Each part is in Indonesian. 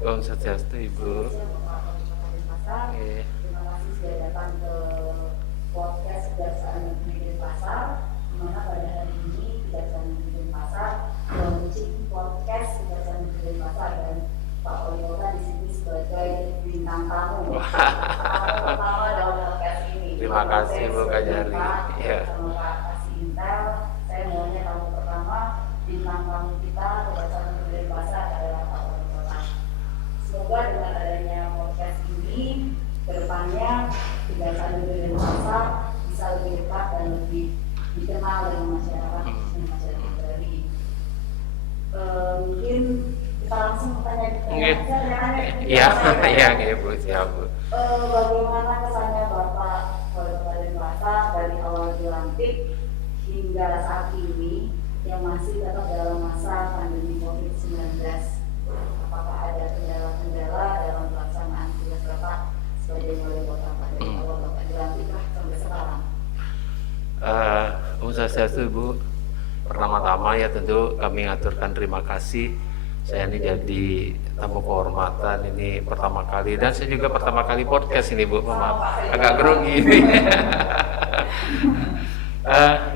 Om Swastiastu Ibu. Oke. Terima kasih sudah datang ke podcast Kejaksaan Negeri Denpasar, di mana pada hari ini Kejaksaan Negeri Denpasar launching podcast Kejaksaan Negeri Denpasar dan Pak Wali Kota di sini sebagai bintang tamu. Pertama dalam podcast ini. Terima kasih Bu Kajari. Ya. Sama Pak Kasih Intel, saya maunya tamu pertama bintang tamu kita Kejaksaan Negeri Denpasar adalah Pak Wali Kota. Semoga dengan adanya podcast ini kedepannya Kejaksaan Negeri Denpasar bisa lebih dekat dan lebih dikenal dengan masyarakat dan masyarakat Bali. Mungkin kita langsung tanya Iya, iya Bu, siap Bu. bagaimana kesannya Bapak Wali Kota Denpasar dari awal dilantik hingga saat ini yang masih tetap dalam masa pandemi COVID-19? Apakah ada kendala-kendala dalam pelaksanaan tugas Bapak sebagai Wali Kota dari awal Bapak dilantik sampai sekarang? Om Swastiastu Bu. Pertama-tama ya tentu kami ngaturkan terima kasih. Saya ini jadi tamu kehormatan ini pertama kali dan saya juga pertama kali podcast ini Bu. Maaf, agak grogi ini.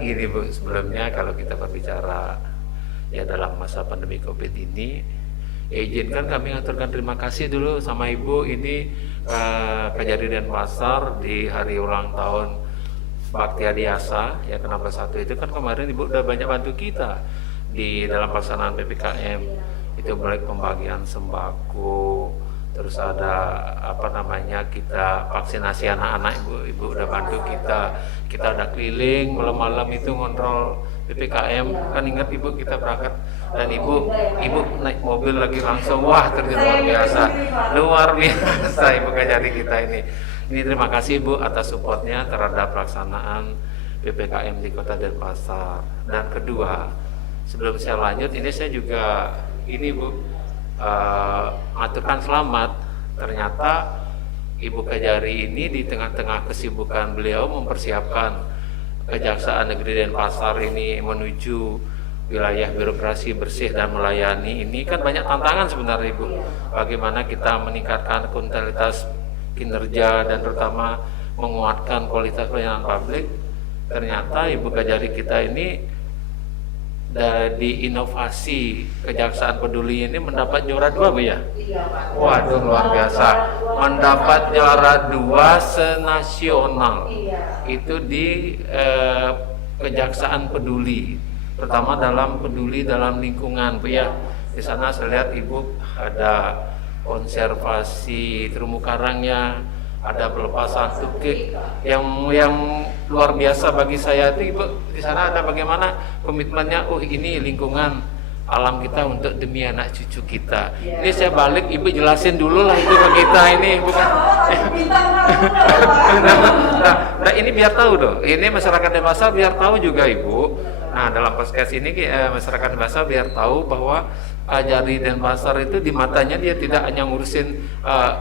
Gini Bu, sebelumnya kalau kita berbicara ya dalam masa pandemi COVID ini, izinkan kami ngaturkan terima kasih dulu sama Ibu ini Kajari Denpasar di hari ulang tahun Bakti Adiasa ya ke-61 itu kan kemarin Ibu udah banyak bantu kita di dalam pelaksanaan PPKM. Itu mulai pembagian sembako, terus ada kita vaksinasi anak-anak ibu udah bantu kita udah keliling malam-malam itu ngontrol PPKM kan ingat Ibu kita berangkat dan ibu naik mobil lagi langsung wah ternyata luar biasa Ibu Kajari kita ini terima kasih Bu atas supportnya terhadap pelaksanaan PPKM di Kota Denpasar. Dan kedua, sebelum saya lanjut ini saya juga ini Bu aturkan selamat. Ternyata Ibu Kajari ini di tengah-tengah kesibukan beliau mempersiapkan Kejaksaan Negeri Denpasar ini menuju wilayah birokrasi bersih dan melayani. Ini kan banyak tantangan sebenarnya Ibu. Bagaimana kita meningkatkan kualitas kinerja dan terutama menguatkan kualitas pelayanan publik. Ternyata Ibu Kajari kita ini dari inovasi Kejaksaan Peduli ini mendapat juara 2 Bu ya? Waduh luar biasa, mendapat juara 2 senasional itu di Kejaksaan Peduli, terutama dalam peduli dalam lingkungan Bu ya. Di sana saya lihat Ibu ada konservasi terumbu karangnya, ada pelepasan tukik yang luar biasa bagi saya itu Ibu. Di sana ada bagaimana komitmennya, ini lingkungan alam kita untuk demi anak cucu kita. Ini saya balik Ibu jelasin dulu lah itu ke kita ini bukan. Nah, ini biar tahu dong. Ini masyarakat Denpasar biar tahu juga Ibu. Nah, dalam podcast ini masyarakat Denpasar biar tahu bahwa Kajari Denpasar itu di matanya dia tidak hanya ngurusin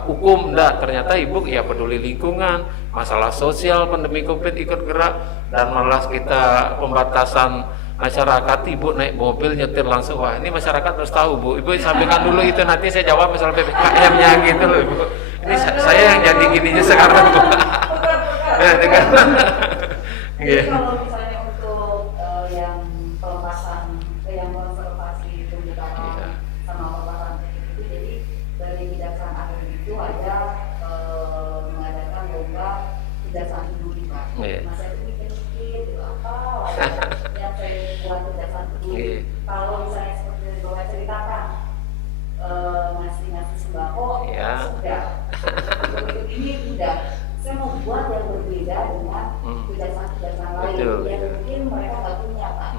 hukum, enggak. Ternyata Ibu ya peduli lingkungan, masalah sosial, pandemi COVID ikut gerak, dan malah kita pembatasan masyarakat Ibu naik mobil nyetir langsung. Wah ini masyarakat harus tahu Bu. Ibu sampaikan dulu itu nanti saya jawab masalah PPKM-nya gitu loh Ibu. Ini saya yang jadi gininya sekarang Bu. Jadi kalau misalnya untuk yang pelepasan, yang konservasi terumbu karang sama pelepasan itu, jadi dari Kejaksaan Agung itu ada mengadakan lomba Kejaksaan Peduli Pak. Nah saya itu mikir-mikir itu apa yang saya buat Kejaksaan Peduli. Kalau misalnya seperti yang Bapak ceritakan ngasih sembako sudah, ini udah. Saya mau buat yang berbeda dengan kejaksaan-kejaksaan lain yang mungkin mereka nggak punya Pak.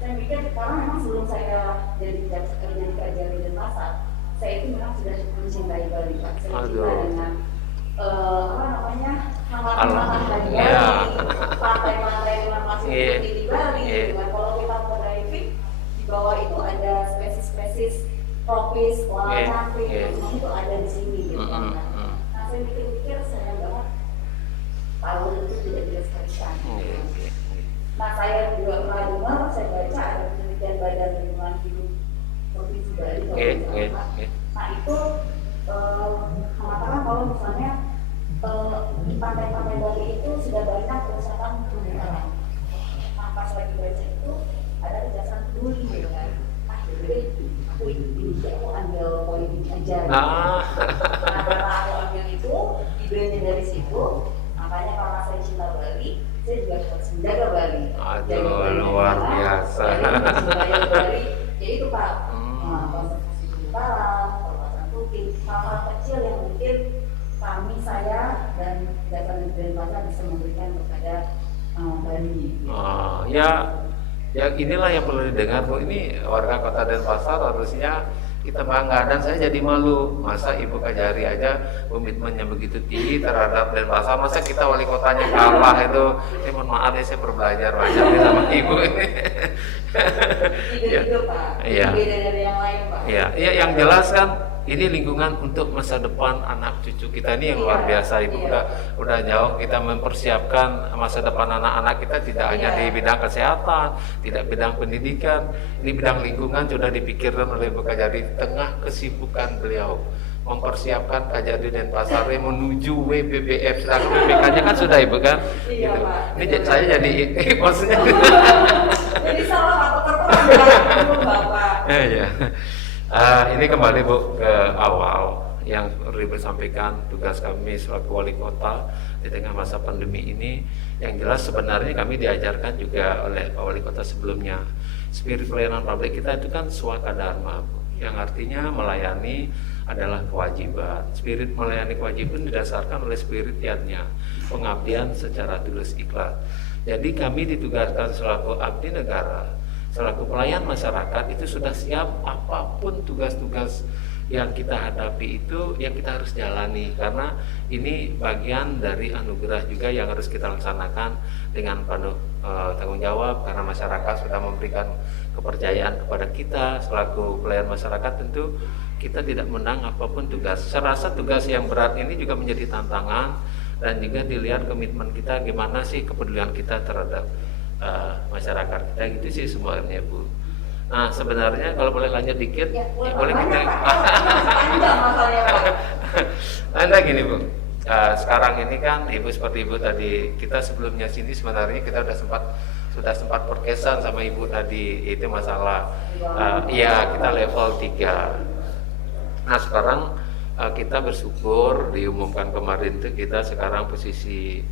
Saya pikir karena memang sebelum saya jadi Kajari Denpasar, saya itu memang sudah mencintai Bali Pak. Saya cinta dengan hangat-hangat Bali, pantai-pantai masih seperti di Bali. Kalau kita mau diving, di bawah itu ada spesies-spesies tropis, koala cantik, itu ada di sini gitu. Nah saya pikir-pikir sayang banget tahun itu tidak dilestarikan. Nah saya juga pernah dengar, saya baca ada penelitian Badan Lingkungan Hidup Provinsi Bali. Nah itu mengatakan kalau misalnya di pantai-pantai Bali itu sudah banyak kerusakan terumbu karang. Nah, pas lagi baca itu ada kejelasan peduli gitu kan. Jadi aku ambil poin ini aja. Nah, karena aku ambil itu, ide dari situ, makanya karena saya cinta Bali, saya juga harus menjaga Bali. Aduh, luar biasa. Menjaga Bali, ya itu Pak, konservasi terumbu karang, pelepasan tuking, hal-hal kecil yang mungkin saya dan Jasa Denpasar bisa memberikan kepada Bali. Ya inilah yang perlu didengar Bu. Ini warga Kota Denpasar harusnya kita bangga, dan saya jadi malu. Masa Ibu Kajari aja komitmennya begitu tinggi terhadap Denpasar, masa kita wali kotanya kalah itu. Mohon maaf ya, saya berbelajar banyak sama Ibu ini. Itu Pak. Iya. Beda dari yang lain Pak. Iya, yang jelas kan ini lingkungan untuk masa depan anak cucu kita ini yang luar biasa. Ibu udah jauh kita mempersiapkan masa depan anak-anak kita, tidak hanya di bidang kesehatan, tidak bidang pendidikan, ini bidang lingkungan sudah dipikirkan oleh Ibu Kajari di tengah kesibukan beliau mempersiapkan Kajari Denpasar menuju WBBF. Sedangkan BPK-nya kan sudah Ibu kan? Iya, Gitu. Pak. Ini saya jadi maksudnya. Jadi salah atau terperang Bapak. Iya. Ini kembali Bu ke awal yang Ibu sampaikan, tugas kami selaku wali kota di tengah masa pandemi ini. Yang jelas sebenarnya kami diajarkan juga oleh Pak Wali Kota sebelumnya, spirit pelayanan publik kita itu kan swaka dharma Bu, yang artinya melayani adalah kewajiban. Spirit melayani kewajiban didasarkan oleh spirit yatnya, pengabdian secara tulus ikhlas. Jadi kami ditugaskan selaku abdi negara, selaku pelayan masyarakat itu sudah siap apapun tugas-tugas yang kita hadapi itu yang kita harus jalani, karena ini bagian dari anugerah juga yang harus kita laksanakan dengan penuh tanggung jawab, karena masyarakat sudah memberikan kepercayaan kepada kita selaku pelayan masyarakat. Tentu kita tidak menang apapun tugas. Saya rasa tugas yang berat ini juga menjadi tantangan, dan juga dilihat komitmen kita, gimana sih kepedulian kita terhadap masyarakat kita, gitu sih sebenarnya Bu. Nah sebenarnya kalau boleh lanjut dikit, boleh kita. Anda gini Bu, sekarang ini kan Ibu seperti Ibu tadi, kita sebelumnya sini sebenarnya kita sudah sempat podcastan sama Ibu tadi, itu masalah iya kita level 3. Nah sekarang kita bersyukur diumumkan kemarin tuh kita sekarang posisi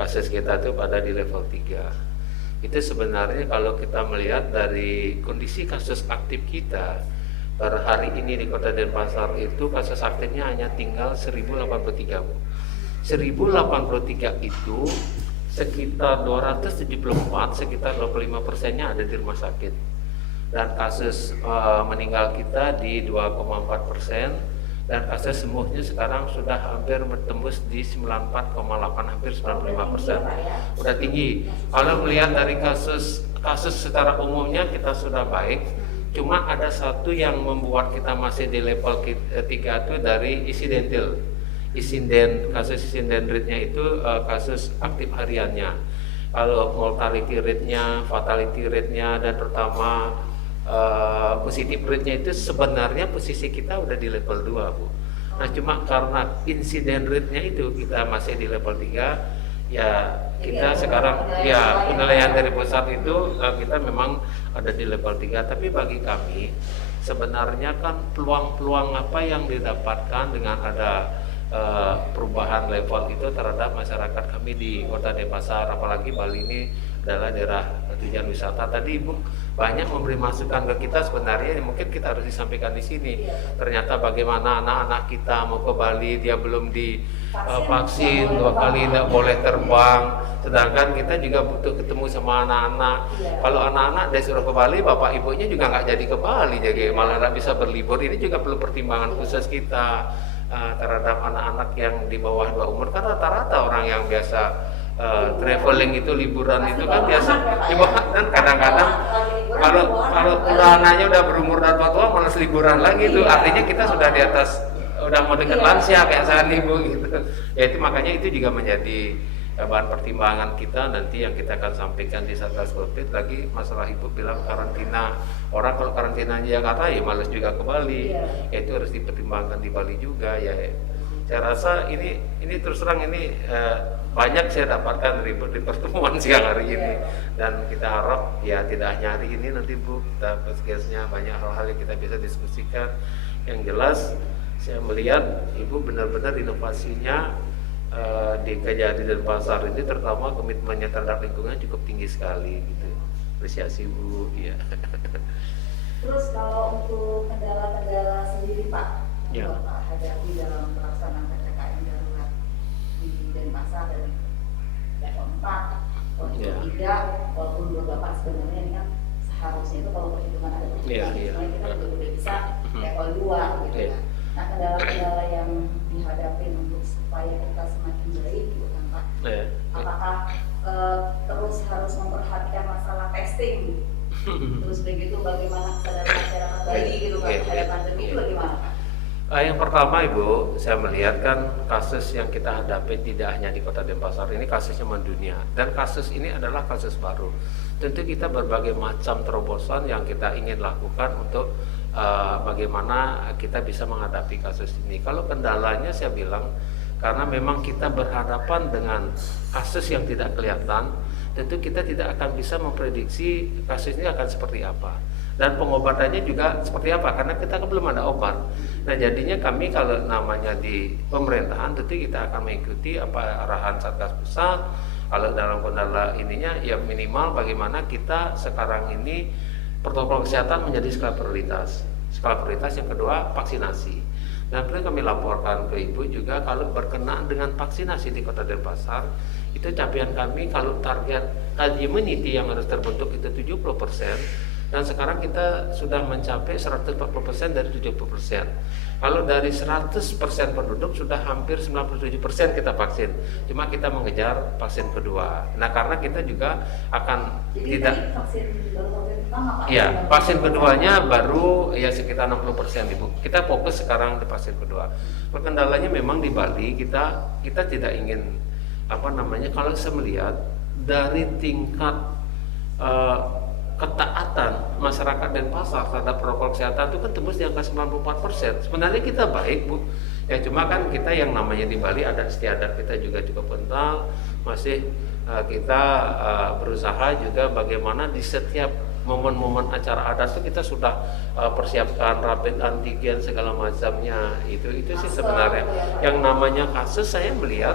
kasus kita tuh pada di level 3. Itu sebenarnya kalau kita melihat dari kondisi kasus aktif kita per hari ini di Kota Denpasar itu kasus aktifnya hanya tinggal 1083 Bu. 1083 itu sekitar 274, sekitar 25%-nya ada di rumah sakit. Dan kasus meninggal kita di 2,4%. Dan kasus sembuhnya sekarang sudah hampir bertembus di 94,8, hampir 95%. Udah tinggi. Kalau melihat dari kasus secara umumnya kita sudah baik. Cuma ada satu yang membuat kita masih di level 3 itu dari kasus insiden rate-nya itu kasus aktif hariannya. Kalau mortality rate-nya, fatality rate-nya, dan terutama positif rate-nya itu sebenarnya posisi kita udah di level 2 Bu. Nah cuma karena insiden rate-nya itu kita masih di level 3, ya kita sekarang ya penilaian dari pusat itu kita memang ada di level 3. Tapi bagi kami sebenarnya kan peluang-peluang apa yang didapatkan dengan ada perubahan level itu terhadap masyarakat kami di Kota Denpasar, apalagi Bali ini adalah daerah tujuan wisata. Tadi Ibu banyak memberi masukan ke kita, sebenarnya mungkin kita harus disampaikan di sini. Ternyata bagaimana anak-anak kita mau ke Bali, dia belum divaksin 2 kali, tidak boleh terbang. Sedangkan kita juga butuh ketemu sama anak-anak. Kalau anak-anak disuruh ke Bali, bapak ibunya juga nggak jadi ke Bali, jadi malah nggak bisa berlibur. Ini juga perlu pertimbangan khusus kita terhadap anak-anak yang di bawah 2 umur, kan rata-rata orang yang biasa traveling itu, liburan itu kan biasa kan kadang-kadang kalau anaknya udah berumur dan tua malah liburan lagi itu, artinya kita sudah di atas, udah mau dekat lansia kayak saya nih Bu gitu. Ya itu makanya itu juga menjadi bahan pertimbangan kita nanti yang kita akan sampaikan di Satgas Covid. Lagi masalah Ibu bilang karantina, orang kalau karantina di Jakarta ya males juga ke Bali, ya itu harus dipertimbangkan di Bali juga ya. Saya rasa ini terus terang ini banyak saya dapatkan dari pertemuan siang hari ini, dan kita harap ya tidak hanya hari ini, nanti Bu kita podcastnya banyak hal-hal yang kita bisa diskusikan. Yang jelas saya melihat Ibu benar-benar inovasinya di Kejati dan Pasar ini, terutama komitmennya terhadap lingkungan cukup tinggi sekali gitu. Apresiasi Bu ya. Terus kalau untuk kendala-kendala sendiri Pak, Ya. yang Bapak hadapi dalam pelaksanaan PPKM darurat di Denpasar dari level 4 atau Ya. 3, walaupun menurut Bapak sebenarnya ini kan seharusnya itu kalau perhitungan ada perhitungan, Ya. kita udah bisa level 2 gitu Ya. kan. Nah, kendala-kendala yang dihadapi untuk supaya kita semakin baik gitu kan Pak, Ya. apakah terus harus memperhatikan masalah testing, terus begitu bagaimana kesadaran masyarakat Bali gitu kan terhadap pandemi itu bagaimana Pak? Yang pertama Ibu, saya melihat kan kasus yang kita hadapi tidak hanya di Kota Denpasar, ini kasusnya mendunia, dan kasus ini adalah kasus baru. Tentu kita berbagai macam terobosan yang kita ingin lakukan untuk bagaimana kita bisa menghadapi kasus ini. Kalau kendalanya saya bilang, karena memang kita berhadapan dengan kasus yang tidak kelihatan, tentu kita tidak akan bisa memprediksi kasus ini akan seperti apa, dan pengobatannya juga seperti apa, karena kita kan belum ada obat. Nah jadinya kami kalau namanya di pemerintahan tentu kita akan mengikuti apa arahan Satgas Pusat. Kalau dalam kendala ininya ya minimal bagaimana kita sekarang ini protokol kesehatan menjadi skala prioritas. Skala prioritas yang kedua vaksinasi. Dan perlu kami laporkan ke Ibu juga kalau berkenaan dengan vaksinasi di Kota Denpasar, itu capaian kami kalau target herd immunity yang harus terbentuk itu 70%, dan sekarang kita sudah mencapai 140% dari 70%. Kalau dari 100% penduduk sudah hampir 97% kita vaksin. Cuma kita mengejar vaksin kedua. Nah, karena kita juga akan Jadi tidak vaksin pertama Pak? ya, vaksin keduanya baru ya sekitar 60% Ibu. Kita fokus sekarang di vaksin kedua. Kendalanya memang di Bali kita tidak ingin kalau saya melihat dari tingkat ketaatan masyarakat Denpasar terhadap protokol kesehatan itu kan tembus di angka 94%. Sebenarnya kita baik Bu, ya cuma kan kita yang namanya di Bali adat istiadat kita juga cukup kental, masih kita berusaha juga bagaimana di setiap momen-momen acara adat itu kita sudah persiapkan rapid antigen segala macamnya. Itu sih sebenarnya yang namanya kasus. Saya melihat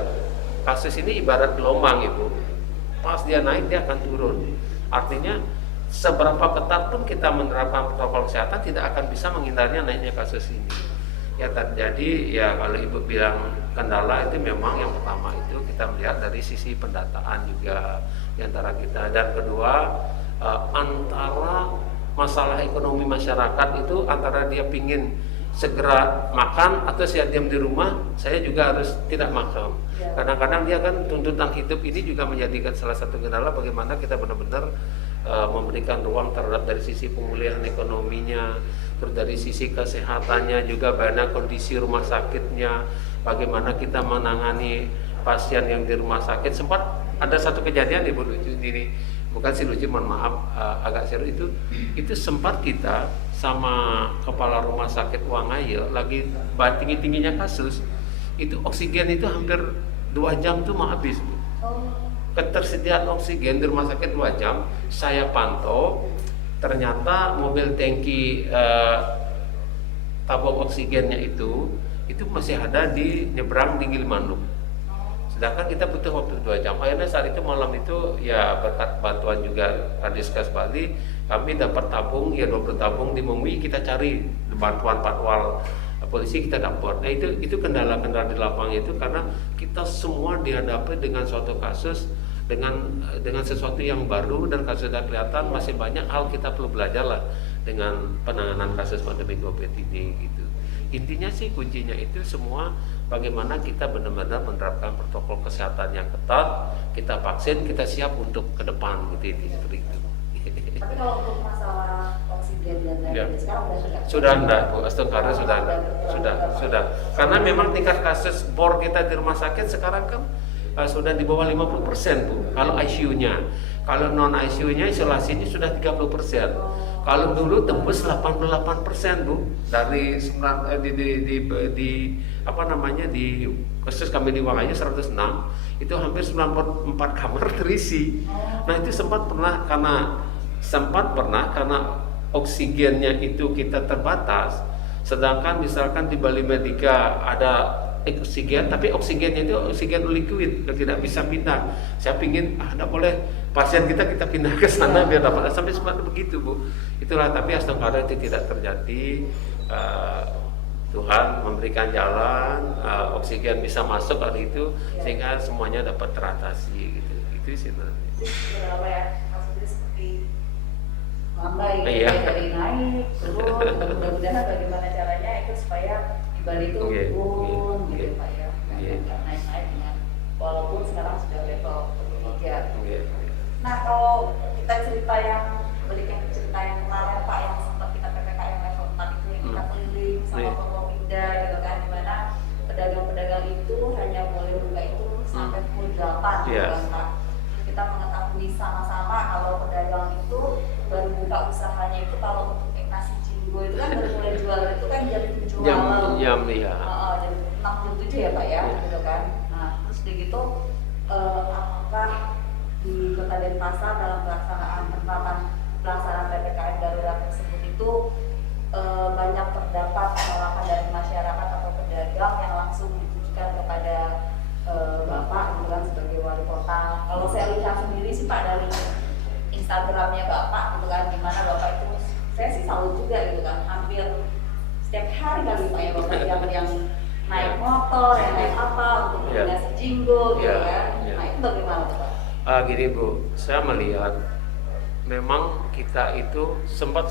kasus ini ibarat gelombang Ibu, pas dia naik dia akan turun. Artinya seberapa ketat pun kita menerapkan protokol kesehatan tidak akan bisa menghindarinya naiknya kasus ini. Ya terjadi ya kalau Ibu bilang kendala itu memang yang pertama itu kita melihat dari sisi pendataan juga di antara kita, dan kedua antara masalah ekonomi masyarakat itu antara dia pingin segera makan atau siap diam di rumah, saya juga harus tidak makan. Kadang-kadang dia kan tuntutan hidup ini juga menjadikan salah satu kendala bagaimana kita benar-benar memberikan ruang terhadap dari sisi pemulihan ekonominya, terus dari sisi kesehatannya juga, bagaimana kondisi rumah sakitnya, bagaimana kita menangani pasien yang di rumah sakit. Sempat ada satu kejadian Ibu lucu ini, bukan sih lucu, mohon maaf agak serius, itu sempat kita sama kepala rumah sakit Wangaya lagi tinggi-tingginya kasus, itu oksigen itu hampir 2 jam tuh mau habis Bu. Ketersediaan oksigen di rumah sakit 2 jam, saya pantau ternyata mobil tangki tabung oksigennya itu masih ada di nyebrang di Gilimanuk. Sedangkan kita butuh waktu 2 jam. Akhirnya saat itu malam itu ya berkat bantuan juga Kadiskas Bali, kami dapat tabung ya 20 tabung di Mengwi, kita cari bantuan patwal polisi kita dapat. Nah itu kendala-kendala di lapangan itu karena kita semua dihadapi dengan suatu kasus dengan sesuatu yang baru, dan kasus sudah kelihatan masih banyak hal kita perlu belajar lah dengan penanganan kasus pandemi COVID ini gitu. Intinya sih kuncinya itu semua bagaimana kita benar-benar menerapkan protokol kesehatan yang ketat, kita vaksin, kita siap untuk ke depan gitu, seperti itu. Tapi kalau untuk masalah oksigen dan lain-lain sekarang sudah enggak Bu, astagfirullah sudah. Karena memang tingkat kasus bor kita di rumah sakit sekarang kan sudah di bawah 50% Bu. Kalau ICU-nya. Kalau non ICU-nya isolasinya sudah 30%. Kalau dulu tembus 88% Bu. Dari di khusus kami di Wangaya 106 itu hampir 94 kamar terisi. Nah, itu sempat pernah karena oksigennya itu kita terbatas. Sedangkan misalkan di Bali Medica ada oksigen, tapi oksigennya itu oksigen liquid, tidak bisa pindah. Saya pingin ada boleh pasien kita pindah ke sana biar dapat, sampai sempat begitu Bu. Itulah, tapi astagfirullah itu tidak terjadi. Tuhan memberikan jalan, oksigen bisa masuk hari itu, sehingga semuanya dapat teratasi gitu. Itu sih nanti. Apa ya, maksudnya seperti lambai, Iya. dari naik turun, mudah-mudahan bagaimana caranya itu supaya di Bali itu turun gitu Pak ya, nggak naik-naik dengan walaupun sekarang sudah level 3. Nah, kalau kita cerita yang kemarin Pak, yang sempat kita PPKM level 4 itu yang kita keliling sama Forkopimda gitu kan, dimana pedagang-pedagang itu hanya boleh buka itu sampai pukul 8 gitu kan Pak. Kita mengetahui sama-sama kalau pedagang itu baru buka usahanya itu kalau untuk nasi jinggo itu kan baru mulai jual itu kan jam 7 malam. Jam ya. Jam 6 jam 7 ya Pak ya, gitu kan. Nah, terus begitu apakah di Kota Denpasar dalam pelaksanaan PPKM darurat tersebut itu banyak terdapat penolakan dari masyarakat atau pedagang yang langsung ditujukan kepada Bapak gitu kan sebagai wali kota. Kalau saya lihat sendiri sih Pak dari Instagramnya Bapak gitu kan, gimana Bapak itu saya sih salut juga gitu kan, hampir setiap hari kali Pak ya Bapak yang naik motor, yang naik apa untuk beli nasi jinggo gitu kan. Nah, itu bagaimana Pak? Gini Bu, saya melihat memang kita itu sempat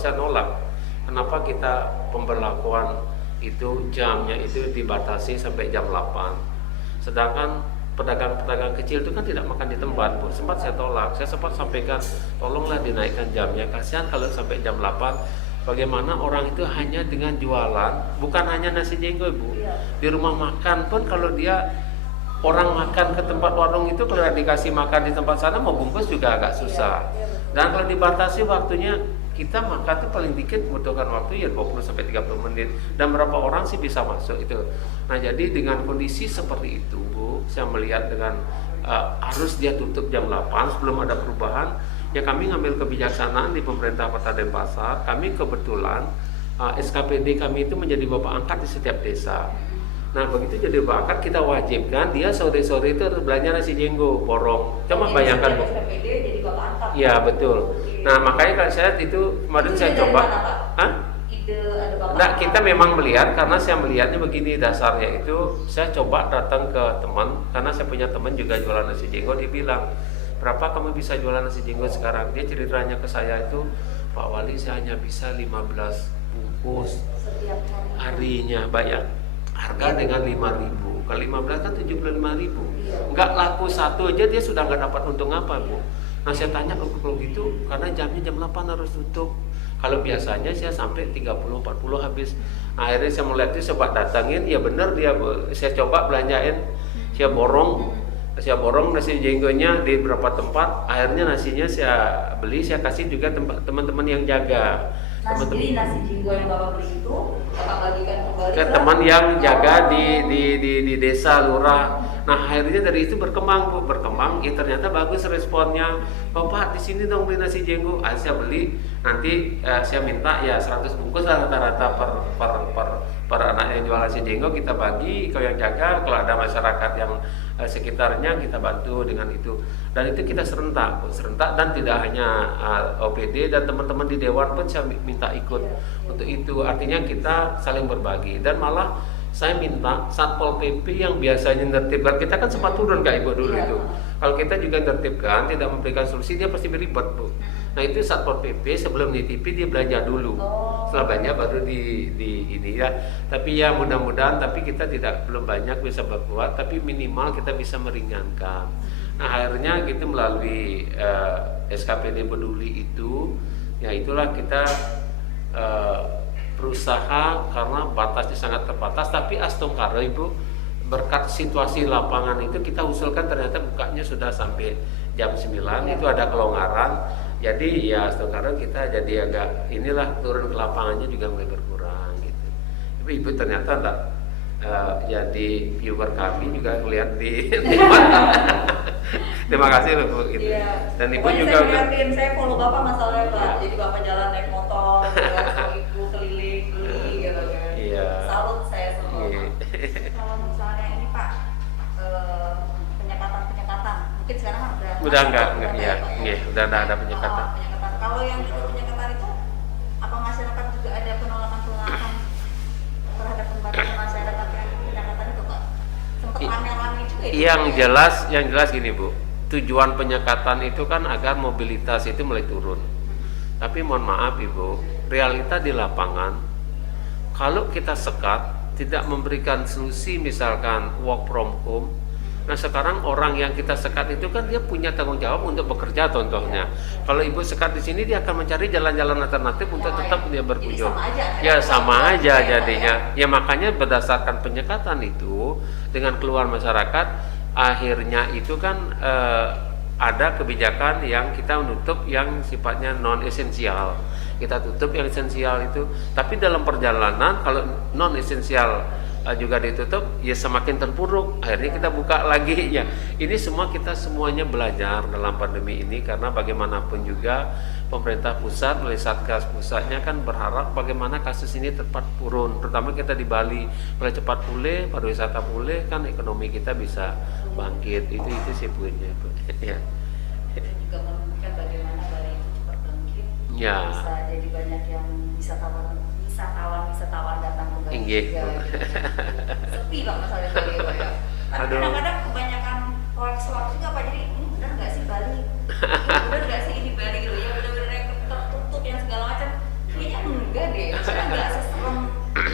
saya nolak. Kenapa kita pemberlakuan itu jamnya itu dibatasi sampai jam 8. Sedangkan pedagang-pedagang kecil itu kan tidak makan di tempat Bu. Sempat saya tolak. Saya sempat sampaikan tolonglah dinaikkan jamnya. Kasihan kalau sampai jam 8. Bagaimana orang itu hanya dengan jualan, bukan hanya nasi jenggo Bu. Di rumah makan pun kalau dia orang makan ke tempat warung itu, kalau dikasih makan di tempat sana mau bungkus juga agak susah. Dan kalau dibatasi waktunya, kita makan tuh paling dikit membutuhkan waktu ya 20 sampai 30 menit. Dan berapa orang sih bisa masuk itu. Nah, jadi dengan kondisi seperti itu Bu, saya melihat dengan harus dia tutup jam 8 sebelum ada perubahan, ya kami ngambil kebijaksanaan di pemerintah Kota Denpasar. Kami kebetulan SKPD kami itu menjadi bapak angkat di setiap desa. Nah, begitu jadi bapak angkat, kita wajibkan dia sore-sore itu harus belanja nasi jenggo, borong. Coba bayangkan Bu. SKPD jadi bapak angkat. Iya, betul. Nah, makanya kalau saya itu kemarin saya coba. Nah, kita memang melihat, karena saya melihatnya begini dasarnya itu, saya coba datang ke teman, karena saya punya teman juga jualan nasi jenggo. Dia bilang, berapa kamu bisa jualan nasi jenggo sekarang? Dia ceritanya ke saya itu, Pak Wali, saya hanya bisa 15 bungkus setiap harinya, bayar harga dengan 5.000. Kalau 15 kan 75.000. Enggak laku satu aja dia sudah nggak dapat untung apa Bu. Nah, saya tanya kalau gitu, karena jamnya jam 8 harus tutup. Kalau biasanya saya sampai 30-40 habis. Nah, akhirnya saya mulai itu coba datangin, ya benar dia, saya coba belanjain, saya borong nasi jenggonya di beberapa tempat. Akhirnya nasinya saya beli, saya kasih juga teman-teman yang jaga. Jadi nasi jinggo yang Bapak beli itu Bapak bagikan kembali ke teman yang jaga di desa lurah. Nah, akhirnya dari itu berkembang Bu, ya ternyata bagus responnya. Bapak di sini dong beli nasi jenggo. Saya beli, nanti saya minta ya 100 bungkus lah rata-rata per anak yang jual nasi jenggo kita bagi. Kalau yang jaga, kalau ada masyarakat yang sekitarnya kita bantu dengan itu. Dan itu kita serentak dan tidak hanya OPD dan teman-teman di dewan pun saya minta ikut untuk itu. Artinya kita saling berbagi, dan malah saya minta Satpol PP yang biasanya menertibkan, kita kan sempat turun Kak Ibu dulu itu. Kalau kita juga menertibkan, tidak memberikan solusi, dia pasti beribet Bu. Nah, itu Satpol PP sebelum nitipi dia belanja dulu. Setelah belanja baru di ini ya. Tapi ya mudah-mudahan, tapi kita belum banyak bisa berbuat, tapi minimal kita bisa meringankan. Nah, akhirnya gitu melalui SKPD peduli itu, ya itulah kita berusaha, karena batasnya sangat terbatas. Tapi astungkara Ibu, berkat situasi lapangan itu kita usulkan ternyata bukanya sudah sampai jam 9, itu ada kelonggaran. Jadi ya sekarang kita jadi agak inilah turun ke lapangannya juga mulai berkurang gitu. Tapi ibu ternyata enggak jadi viewer kami juga ngeliat di terima kasih loh Bu gitu. Iya. Dan ibu Pokoknya juga saya udah ngeliatin, saya follow bapak masalahnya Pak. Iya. Jadi bapak jalan naik motor, jalan ibu keliling gitu kan. Iya. Salut saya sama Iya. bapak. Kalau misalnya ini Pak, penyekatan, mungkin sekarang kan udah enggak ya, ya, Pak, ya? iya, udah enggak ada penyekatan. Penyekatan. Kalau yang itu penyekatan itu, apa masyarakat juga ada penolakan terhadap pembatasan masyarakat yang penyekatan itu Pak? Sempat rame-rame juga ya? Yang jelas gini Bu, tujuan penyekatan itu kan agar mobilitas itu mulai turun. Tapi mohon maaf Ibu, realita di lapangan, kalau kita sekat tidak memberikan solusi misalkan work from home. Nah sekarang orang yang kita sekat itu kan dia punya tanggung jawab untuk bekerja contohnya. Kalau ibu sekat di sini dia akan mencari jalan-jalan alternatif untuk tetap dia berkunjung. Ya sama aja jadinya. Ya makanya berdasarkan penyekatan itu dengan keluar masyarakat, akhirnya itu kan ada kebijakan yang kita menutup yang sifatnya non esensial. Kita tutup yang esensial itu. Tapi dalam perjalanan kalau non esensial juga ditutup, ya semakin terpuruk. Akhirnya kita buka lagi. Ya, ini semua kita semuanya belajar dalam pandemi ini karena bagaimanapun juga pemerintah pusat melalui Satgas pusatnya kan berharap bagaimana kasus ini cepat turun. Terutama kita di Bali, mulai cepat pulih, pariwisata pulih, kan ekonomi kita bisa bangkit. Itu sih poinnya. Ya. Dan juga memungkinkan bagaimana Bali itu cepat bangkit. Ya. Bisa jadi banyak yang wisatawan datang ke Bali Inggih. juga. Gitu. Sepi Pak masalahnya Bali Pak ya. Tapi Aduh. kadang-kadang kebanyakan hoax juga Pak, jadi ini benar nggak sih Bali? Ini benar nggak sih ini Bali gitu ya? Benar-benar yang tertutup yang segala macam. Kayaknya enggak deh. Maksudnya nggak seserem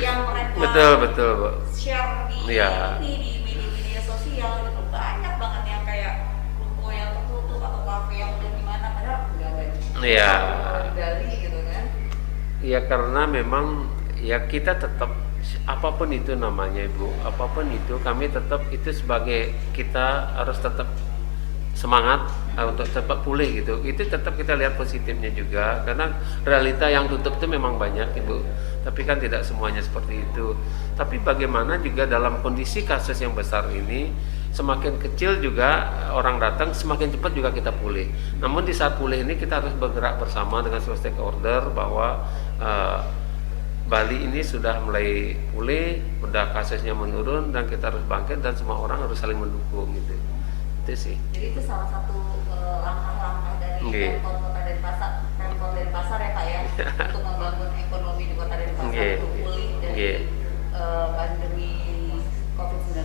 yang mereka Betul Bu. share di Iya. ini di media sosial gitu. Banyak banget yang kayak ruko yang tertutup atau kafe yang udah gimana, padahal enggak gitu. Iya. Di Bali gitu kan. Ya karena memang ya kita tetap apapun itu namanya Ibu, apapun itu kami tetap itu sebagai kita harus tetap semangat untuk cepat pulih gitu. Itu tetap kita lihat positifnya juga karena realita yang tutup itu memang banyak Ibu. Tapi kan tidak semuanya seperti itu. Tapi bagaimana juga dalam kondisi kasus yang besar ini semakin kecil juga orang datang semakin cepat juga kita pulih. Namun di saat pulih ini kita harus bergerak bersama dengan seluruh stakeholder bahwa Bali ini sudah mulai pulih, udah kasusnya menurun dan kita harus bangkit dan semua orang harus saling mendukung gitu. Itu sih. Jadi itu salah satu langkah-langkah dari Pemkot Kota Denpasar ya Pak ya untuk membangun ekonomi di Kota Denpasar untuk pulih dari pandemi COVID-19.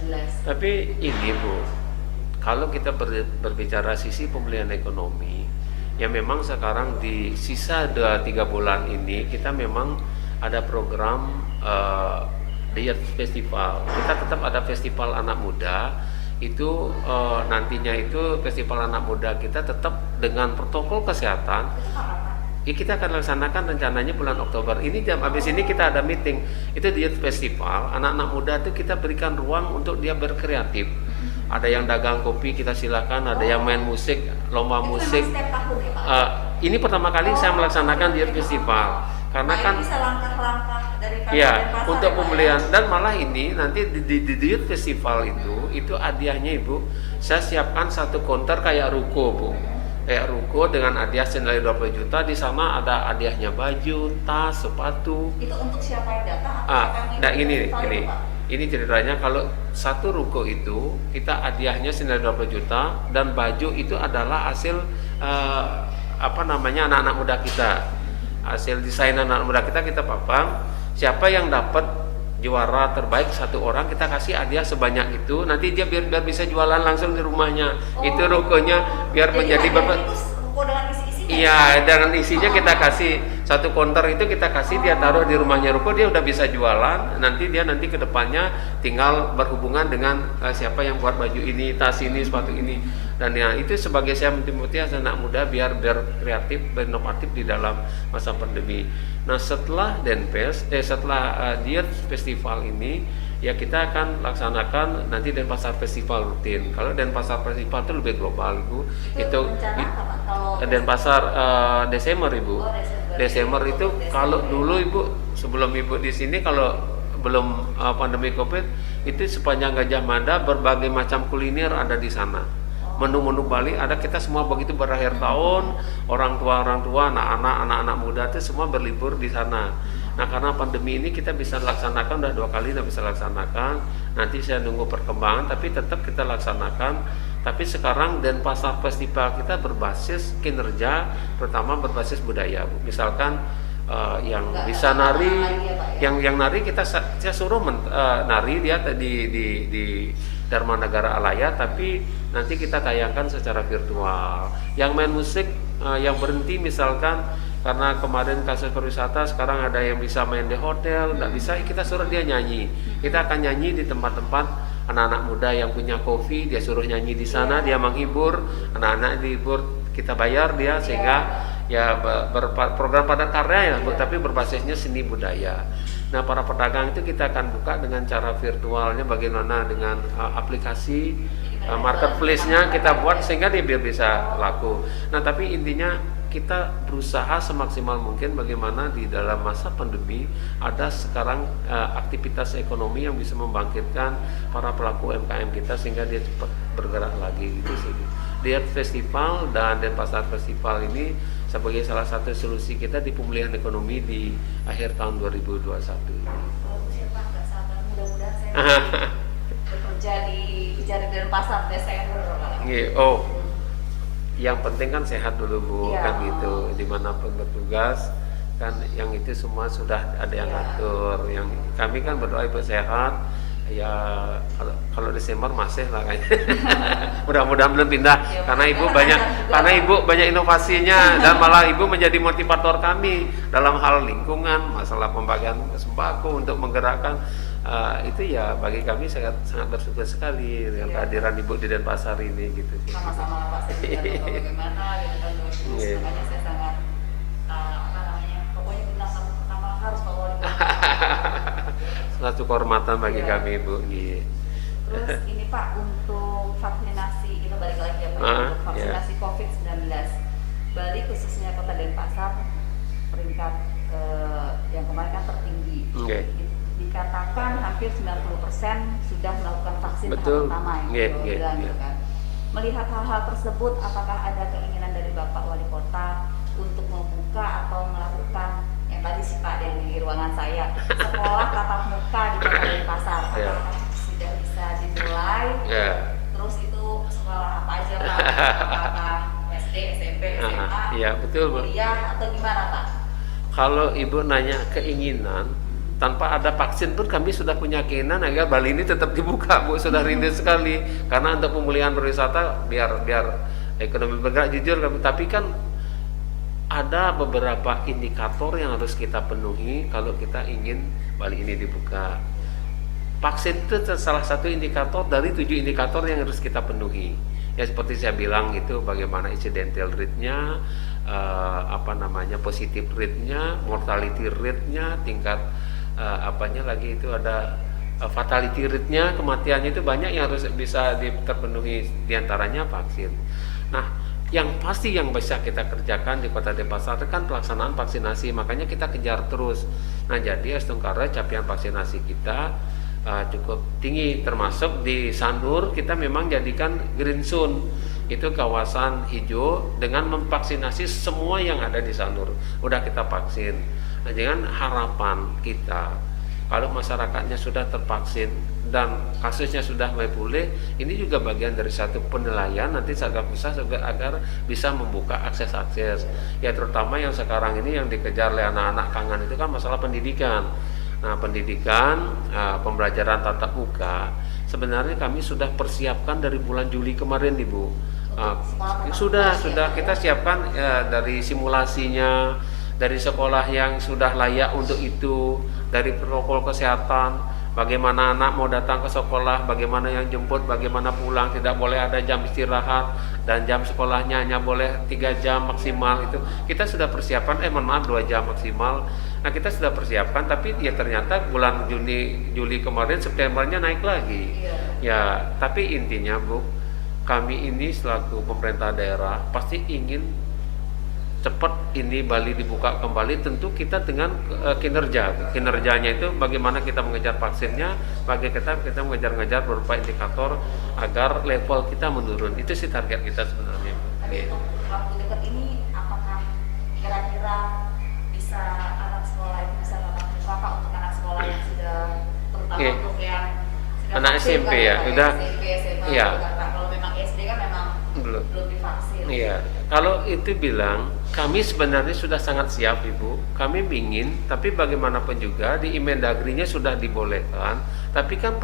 Tapi ini Bu, kalau kita berbicara sisi pemulihan ekonomi, ya memang sekarang di sisa 2-3 bulan ini kita memang ada program The Youth Festival. Kita tetap ada festival anak muda. Itu nantinya itu festival anak muda kita tetap dengan protokol kesehatan. Ya, kita akan laksanakan rencananya bulan Oktober. Ini habis ini kita ada meeting. Itu The Youth Festival. Anak-anak muda itu kita berikan ruang untuk dia berkreatif. Ada yang dagang kopi kita silakan, ada yang main musik, lomba musik. Setiap tahun ya Pak? Ini pertama kali saya melaksanakan The Youth Festival. Karena kan bisa langkah-langkah dari ya Denpasar untuk ya, pemulihan Pak, ya? dan malah ini nanti di Youth Festival itu hadiahnya Ibu, saya siapkan satu konter kayak ruko Bu, kayak ruko dengan hadiah senilai 20 juta. Di sana ada hadiahnya baju, tas, sepatu. Itu untuk siapa yang datang? Atau siapa yang Nah ikut festival itu, Pak? ini ceritanya kalau satu ruko itu kita hadiahnya senilai 20 juta dan baju itu adalah hasil anak-anak muda kita. Hasil desain anak muda kita papang. Siapa yang dapat juara terbaik satu orang kita kasih hadiah sebanyak itu. Nanti dia biar bisa jualan langsung di rumahnya. Itu rukonya biar menjadi ruko dengan isi-isinya. Iya, dengan isinya kita kasih satu konter itu kita kasih dia taruh di rumahnya ruko, dia udah bisa jualan. Nanti ke depannya tinggal berhubungan dengan siapa yang buat baju ini, tas ini, sepatu ini. Dan ya itu sebagai saya motivasi anak muda biar kreatif, berinovatif di dalam masa pandemi. Nah setelah Denpes, setelah Youth Festival ini ya kita akan laksanakan nanti Denpasar Festival rutin. Kalau Denpasar Festival itu lebih global Ibu. Itu rencana kapan kalau Denpasar Desember Ibu. Oh, Desember. Desember itu Desember. kalau dulu Ibu sebelum Ibu di sini kalau belum pandemi Covid itu sepanjang Gajah Mada berbagai macam kuliner ada di sana. Menu-menu Bali ada, kita semua begitu berakhir tahun, orang tua, anak-anak muda itu semua berlibur di sana. Nah karena pandemi ini kita bisa laksanakan, udah 2 kali kita bisa laksanakan. Nanti saya nunggu perkembangan, tapi tetap kita laksanakan. Tapi sekarang Denpasar Festival kita berbasis kinerja, pertama berbasis budaya. Misalkan yang bisa nari, yang nari saya suruh nari dia di Dharma Negara Alaya, tapi nanti kita tayangkan secara virtual. Yang main musik yang berhenti misalkan karena kemarin kasus pariwisata, sekarang ada yang bisa main di hotel, nggak bisa, kita suruh dia nyanyi. Kita akan nyanyi di tempat-tempat anak-anak muda yang punya kopi, dia suruh nyanyi di sana, dia menghibur anak-anak, dihibur, kita bayar dia sehingga ya program padat karya ya, tapi berbasisnya seni budaya. Nah para pedagang itu kita akan buka dengan cara virtualnya, bagaimana dengan aplikasi marketplace-nya kita buat sehingga dia biar bisa laku. Nah tapi intinya kita berusaha semaksimal mungkin bagaimana di dalam masa pandemi ada sekarang aktivitas ekonomi yang bisa membangkitkan para pelaku UMKM kita sehingga dia cepat bergerak lagi gitu sih. Lihat festival dan Denpasar Festival ini sebagai salah satu solusi kita di pemulihan ekonomi di akhir tahun 2021. Bagus ya Pak, nggak sabar, mudah-mudahan saya bekerja di Denpasar Desember Pak. Oh, yang penting kan sehat dulu Bu, Ya. kan gitu. Dimanapun bertugas kan yang itu semua sudah ada yang ngatur. Yang kami kan berdoa Ibu sehat. Ya kalau Desember masih lah kayaknya. Mudah-mudahan belum pindah Ya, karena Ibu juga, banyak juga, karena Pak. Ibu banyak inovasinya dan malah Ibu menjadi motivator kami dalam hal lingkungan, masalah pembagian sembako untuk menggerakkan itu ya bagi kami sangat bersyukur sekali dengan kehadiran Ibu di Denpasar ini gitu. Sama-sama Pak, saya juga tahu bagaimana gitu kan bagus. Iya. Makanya saya sangat pokoknya bintang tamu pertama harus Pak Wali. Suatu kehormatan bagi Iya. kami Ibu. Iya. Terus ini Pak, untuk vaksinasi, kita balik lagi ya Pak, untuk vaksinasi COVID-19 Bali khususnya Kota Denpasar peringkat yang kemarin kan tertinggi. Oke. Dikatakan hampir 90% sudah melakukan vaksin Betul. tahap pertama yang Iya, beliau iya, bilang iya. gitu kan. Melihat hal-hal tersebut, apakah ada keinginan dari Bapak Wali Kota untuk membuka atau melakukan yang tadi sih Pak yang di ruangan saya, sekolah tatap muka di Kota Denpasar, Iya. apakah sudah bisa dimulai? Ya. Terus itu sekolah apa aja Pak? Apakah SD, SMP, SMA, Iya, betul Bu. kuliah atau gimana Pak? Kalau Ibu nanya keinginan, tanpa ada vaksin pun kami sudah punya keinginan agar Bali ini tetap dibuka Bu, sudah rindu sekali. Karena untuk pemulihan pariwisata biar ekonomi bergerak jujur kami, tapi kan ada beberapa indikator yang harus kita penuhi kalau kita ingin Bali ini dibuka. Vaksin itu salah satu indikator dari 7 indikator yang harus kita penuhi. Ya seperti saya bilang itu bagaimana incidental rate-nya, positive rate-nya, mortality rate-nya, tingkat lagi itu ada fatality rate-nya, kematiannya itu banyak yang harus bisa terpenuhi, diantaranya vaksin. Nah, yang pasti yang bisa kita kerjakan di Kota Denpasar kan pelaksanaan vaksinasi, makanya kita kejar terus. Nah, jadi Astungkara capaian vaksinasi kita cukup tinggi, termasuk di Sanur kita memang jadikan green zone, itu kawasan hijau dengan memvaksinasi semua yang ada di Sanur, udah kita vaksin. Nah, dengan harapan kita kalau masyarakatnya sudah tervaksin dan kasusnya sudah mulai pulih, ini juga bagian dari satu penilaian nanti Satgas Pusat agar bisa membuka akses-akses. Ya terutama yang sekarang ini yang dikejar oleh anak-anak kangen itu kan masalah pendidikan. Nah, pendidikan, pembelajaran tatap muka, sebenarnya kami sudah persiapkan dari bulan Juli kemarin, Ibu. Sudah kita siapkan dari simulasinya, dari sekolah yang sudah layak untuk itu, dari protokol kesehatan. bagaimana anak mau datang ke sekolah, bagaimana yang jemput, bagaimana pulang, tidak boleh ada jam istirahat, dan jam sekolahnya hanya boleh 3 jam maksimal. Itu kita sudah persiapan, mohon maaf 2 jam maksimal. Nah kita sudah persiapkan, tapi ya ternyata bulan Juli kemarin, Septembernya naik lagi. Ya, tapi intinya Bu, kami ini selaku pemerintah daerah pasti ingin cepat ini Bali dibuka kembali. Tentu kita dengan kinerjanya itu bagaimana kita mengejar vaksinnya, bagaimana kita mengejar beberapa indikator agar level kita menurun. Itu sih target kita sebenarnya. Tapi untuk waktu dekat ini apakah kira-kira bisa anak sekolah itu bisa tatap muka Pak, untuk anak sekolah yang sudah, terutama untuk yang sudah anak vaksin, SMP kan, ya, udah SMP, SMA, iya. kalau memang SD kan memang belum divaksin. Iya, kalau itu bilang kami sebenarnya sudah sangat siap Ibu. Kami ingin, tapi bagaimanapun juga di Imendagrinya sudah dibolehkan, tapi kan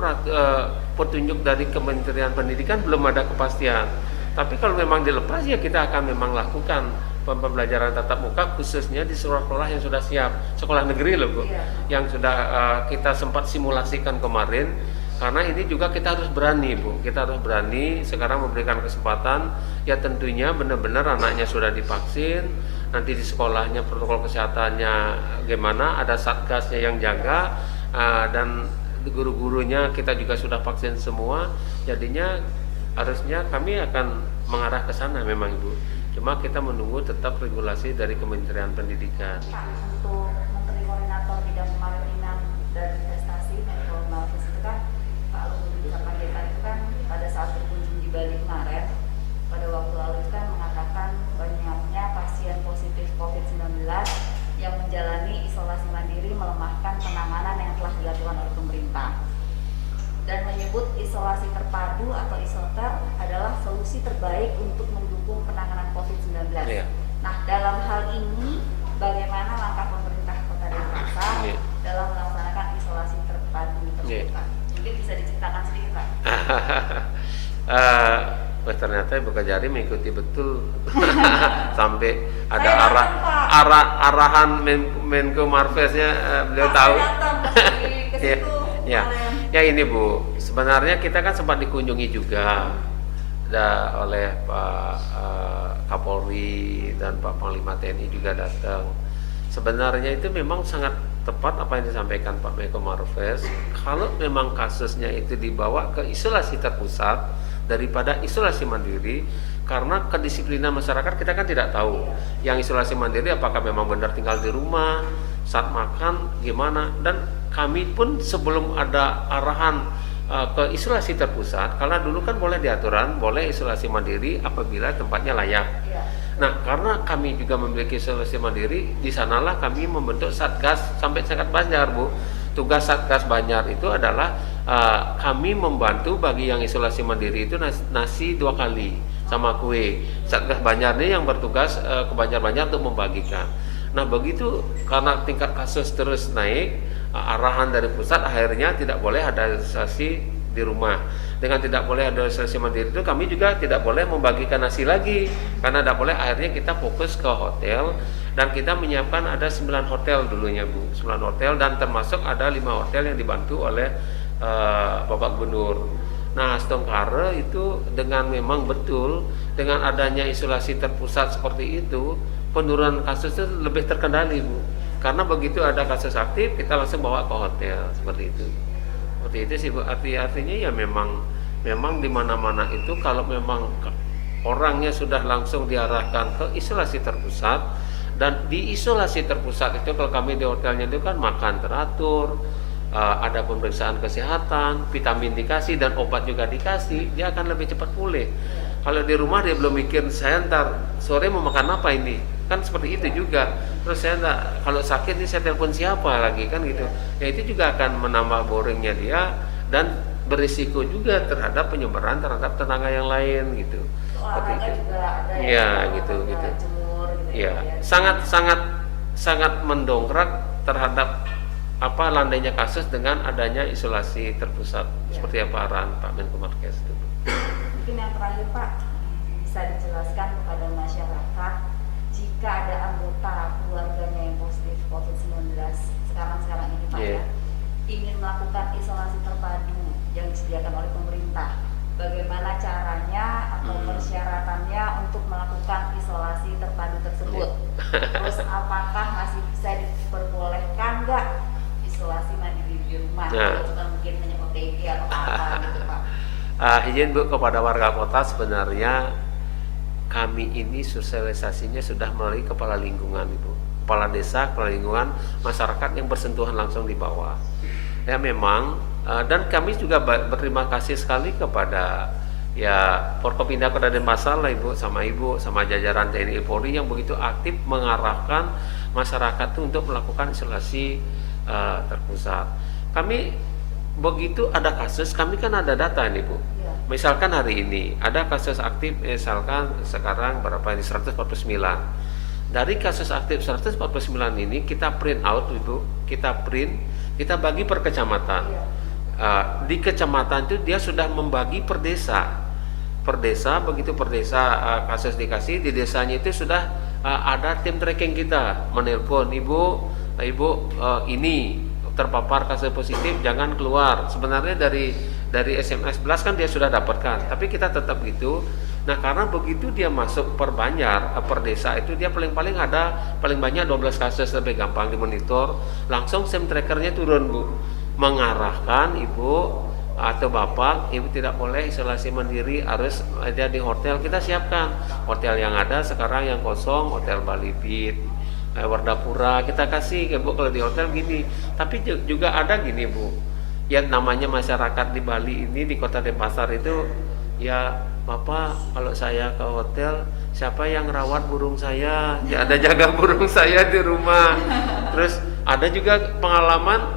petunjuk dari Kementerian Pendidikan belum ada kepastian. Tapi kalau memang dilepas ya kita akan memang lakukan pembelajaran tatap muka khususnya di sekolah yang sudah siap, sekolah negeri loh Bu, yang sudah kita sempat simulasikan kemarin. Karena ini juga kita harus berani Bu, kita harus berani sekarang memberikan kesempatan. Ya tentunya benar-benar anaknya sudah divaksin, nanti di sekolahnya protokol kesehatannya gimana, ada satgasnya yang jaga, dan guru-gurunya kita juga sudah vaksin semua. Jadinya harusnya kami akan mengarah ke sana memang Ibu. Cuma kita menunggu tetap regulasi dari Kementerian Pendidikan. Pak, untuk Menteri Koordinator Bidang Kemaritiman dan Investasi Menko Marves itu kan Pak Luhut Binsar Panjaitan itu kan pada saat berkunjung di Bali kemarin, pada waktu lalu itu kan mengatakan banyaknya pasien positif COVID-19 yang menjalani isolasi mandiri melemahkan penanganan yang telah dilakukan oleh pemerintah, dan menyebut isolasi terpadu atau isoter adalah solusi terbaik untuk mendukung penanganan COVID-19. Nah, dalam hal ini bagaimana langkah pemerintah Kota Denpasar dalam melaksanakan isolasi terpadu tersebut Pak? Mungkin bisa diceritakan sedikit Pak. Ternyata Ibu Kajari mengikuti betul sampai ada Saya arahan Menko Marvesnya, beliau tahu. Ya ini Bu, sebenarnya kita kan sempat dikunjungi juga oleh Pak Kapolri dan Pak Panglima TNI juga datang. Sebenarnya itu memang sangat tepat apa yang disampaikan Pak Menko Marves. Kalau memang kasusnya itu dibawa ke isolasi terpusat daripada isolasi mandiri, karena kedisiplinan masyarakat kita kan tidak tahu. Yang isolasi mandiri apakah memang benar tinggal di rumah, saat makan gimana, dan kami pun sebelum ada arahan ke isolasi terpusat, karena dulu kan boleh diaturan, boleh isolasi mandiri apabila tempatnya layak. Nah, karena kami juga memiliki isolasi mandiri, di sanalah kami membentuk Satgas sampai Satgas Banjar, Bu. Tugas Satgas Banjar itu adalah kami membantu bagi yang isolasi mandiri itu nasi 2 kali sama kue. Satgas Banjar ini yang bertugas ke Banjar-Banjar untuk membagikan. Nah, begitu karena tingkat kasus terus naik, arahan dari pusat akhirnya tidak boleh ada isolasi di rumah. Dengan tidak boleh ada isolasi mandiri itu kami juga tidak boleh membagikan nasi lagi, karena tidak boleh. Akhirnya kita fokus ke hotel, dan kita menyiapkan ada 9 hotel dulunya Bu, 9 hotel, dan termasuk ada 5 hotel yang dibantu oleh Bapak Gubernur. Nah, Stongkare itu dengan memang betul dengan adanya isolasi terpusat seperti itu, penurunan kasus itu lebih terkendali Bu. Karena begitu ada kasus aktif, kita langsung bawa ke hotel seperti itu. Seperti itu sih Bu. Artinya ya memang di mana-mana itu kalau memang orangnya sudah langsung diarahkan ke isolasi terpusat, dan di isolasi terpusat itu kalau kami di hotelnya itu kan makan teratur, ada pemeriksaan kesehatan, vitamin dikasih dan obat juga dikasih, dia akan lebih cepat pulih. Kalau di rumah dia belum mikir saya ntar sore mau makan apa ini, kan seperti itu juga. Terus saya ntar kalau sakit ini saya telepon siapa lagi kan gitu. Ya itu juga akan menambah boringnya dia dan berisiko juga terhadap penyebaran terhadap tenaga yang lain gitu. Seperti itu. Ya gitu. Ya sangat mendongkrak terhadap landainya kasus dengan adanya isolasi terpusat seperti apa arahan Pak Menko Marves itu. Mungkin yang terakhir Pak, bisa dijelaskan kepada masyarakat jika ada anggota keluarganya yang positif COVID-19 sekarang ini Pak ya, ingin melakukan isolasi terpadu yang disediakan oleh pemerintah, bagaimana caranya atau persyaratannya untuk melakukan isolasi terpadu tersebut? Terus apakah masih bisa diperbolehkan nggak isolasi mandiri di rumah? Bukan mungkin hanya OTG atau apa gitu Pak? Izin Bu, kepada warga kota, sebenarnya kami ini sosialisasinya sudah melalui kepala lingkungan Ibu, kepala desa, kepala lingkungan, masyarakat yang bersentuhan langsung di bawah. Ya memang, dan kami juga berterima kasih sekali kepada ya Forkopimda Kota Denpasar lah Ibu, sama jajaran TNI Polri yang begitu aktif mengarahkan masyarakat itu untuk melakukan isolasi terpusat. Kami begitu ada kasus, kami kan ada data nih Bu. Misalkan hari ini ada kasus aktif, misalkan sekarang berapa ini, 149. Dari kasus aktif 149 ini kita print out Ibu, kita bagi per kecamatan. Di kecamatan itu dia sudah membagi per desa. Begitu per desa kasus dikasih, di desanya itu sudah ada tim tracking kita menelpon, ibu ini terpapar kasus positif, jangan keluar. Sebenarnya dari SMS blast kan dia sudah dapatkan, tapi kita tetap gitu. Nah, karena begitu dia masuk per Banjar, per desa itu dia paling banyak 12 kasus, lebih gampang dimonitor. Langsung SIM trackernya turun Bu, mengarahkan ibu atau bapak, ibu tidak boleh isolasi mandiri, harus ada di hotel. Kita siapkan hotel yang ada sekarang yang kosong, Hotel Bali Beat, Wardapura, kita kasih ke Bu kalau di hotel gini. Tapi juga ada gini Bu, ya namanya masyarakat di Bali ini, di Kota Denpasar itu, ya Bapak kalau saya ke hotel, siapa yang rawat burung saya? Ya ada jaga burung saya di rumah. Terus ada juga pengalaman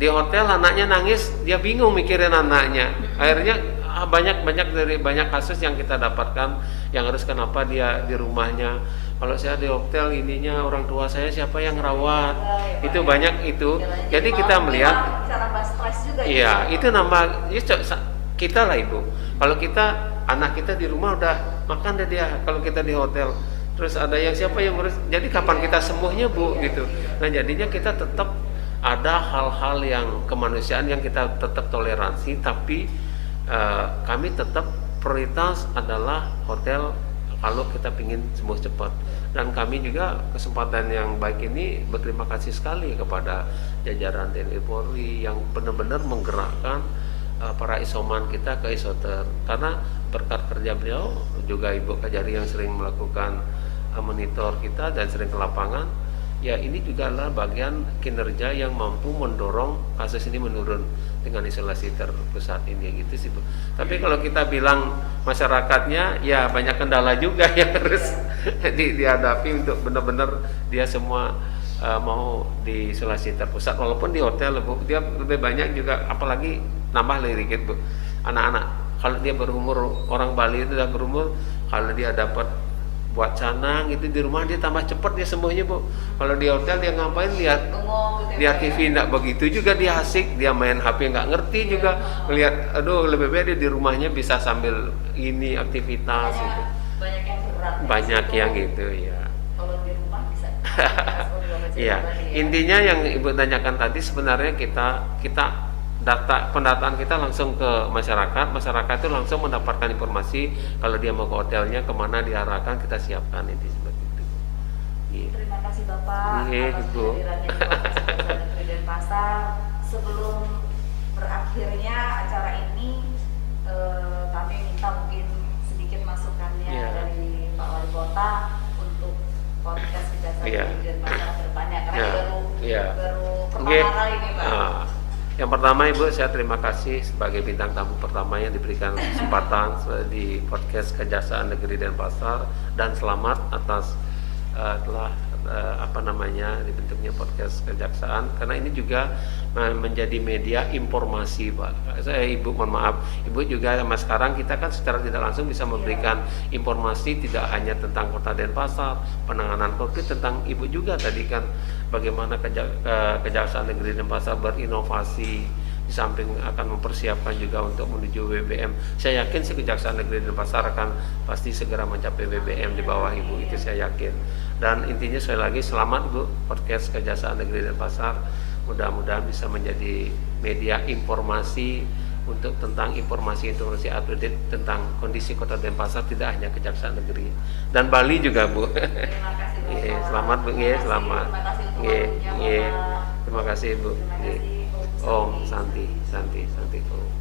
di hotel anaknya nangis, dia bingung mikirin anaknya. Akhirnya banyak kasus yang kita dapatkan yang harus kenapa dia di rumahnya. Kalau saya di hotel ininya orang tua saya siapa yang rawat? Itu banyak itu. Jadi kita melihat iya, itu nambah kita lah Ibu. Kalau kita anak kita di rumah udah makan deh dia, kalau kita di hotel terus ada yang siapa yang ngurus, jadi kapan kita sembuhnya Bu gitu. Nah jadinya kita tetap ada hal-hal yang kemanusiaan yang kita tetap toleransi, tapi kami tetap prioritas adalah hotel kalau kita ingin sembuh cepat. Dan kami juga kesempatan yang baik ini berterima kasih sekali kepada jajaran TNI Polri yang benar-benar menggerakkan para isoman kita ke isoter, karena berkat kerja beliau juga Ibu Kajari yang sering melakukan monitor kita dan sering ke lapangan, ya ini juga adalah bagian kinerja yang mampu mendorong kasus ini menurun dengan isolasi terpusat ini gitu sih Bu. Tapi kalau kita bilang masyarakatnya ya banyak kendala juga yang harus dihadapi untuk benar-benar dia semua mau di isolasi terpusat, walaupun di hotel Bu dia lebih banyak juga, apalagi nambah lagi dikit Bu, anak-anak kalau dia berumur, orang Bali itu udah berumur, kalau dia dapat buat canang itu di rumah dia tambah cepat dia sembuhnya Bu. Kalau di hotel dia ngapain, lihat TV enggak begitu juga, dia asik, dia main HP nggak ngerti juga, melihat aduh lebih baik dia di rumahnya bisa sambil ini aktivitas itu. Banyak yang gitu ya. Kalau di rumah bisa. Iya, intinya yang Ibu tanyakan tadi sebenarnya kita pendataan kita langsung ke masyarakat itu langsung mendapatkan informasi kalau dia mau ke hotelnya kemana diarahkan, kita siapkan ini seperti itu. Yeah. Terima kasih Bapak atas kehadirannya di Podcast Negeri Denpasar. Sebelum berakhirnya acara ini, kami minta mungkin sedikit masukannya dari Pak Wali Kota untuk podcast Kejaksaan Negeri Denpasar ke depannya, karena baru pertama kali ini Pak. Yang pertama Ibu, saya terima kasih sebagai bintang tamu pertama yang diberikan kesempatan di podcast Kejaksaan Negeri Denpasar, dan selamat atas telah dibentuknya podcast kejaksaan, karena ini juga menjadi media informasi Pak. Ibu mohon maaf, Ibu juga sama sekarang kita kan secara tidak langsung bisa memberikan informasi tidak hanya tentang Kota Denpasar, penanganan COVID, tentang Ibu juga tadi kan bagaimana Kejaksaan Negeri Denpasar berinovasi, di samping akan mempersiapkan juga untuk menuju BBM. Saya yakin Kejaksaan Negeri Denpasar akan pasti segera mencapai BBM di bawah Ibu, itu saya yakin. Dan intinya sekali lagi selamat Bu, podcast Kejaksaan Negeri Denpasar mudah-mudahan bisa menjadi media informasi untuk tentang informasi update tentang kondisi Kota Denpasar, tidak hanya Kejaksaan Negeri dan Bali juga, Bu. Terima kasih Bapak. Nggih, selamat Bu, nggih, selamat. Terima kasih untuk Nggih, waktunya, nggih. Bapak. Terima kasih Bu. Terima Nggih. kasih, Om Om Santi. Santi, Santi, Santi. Om.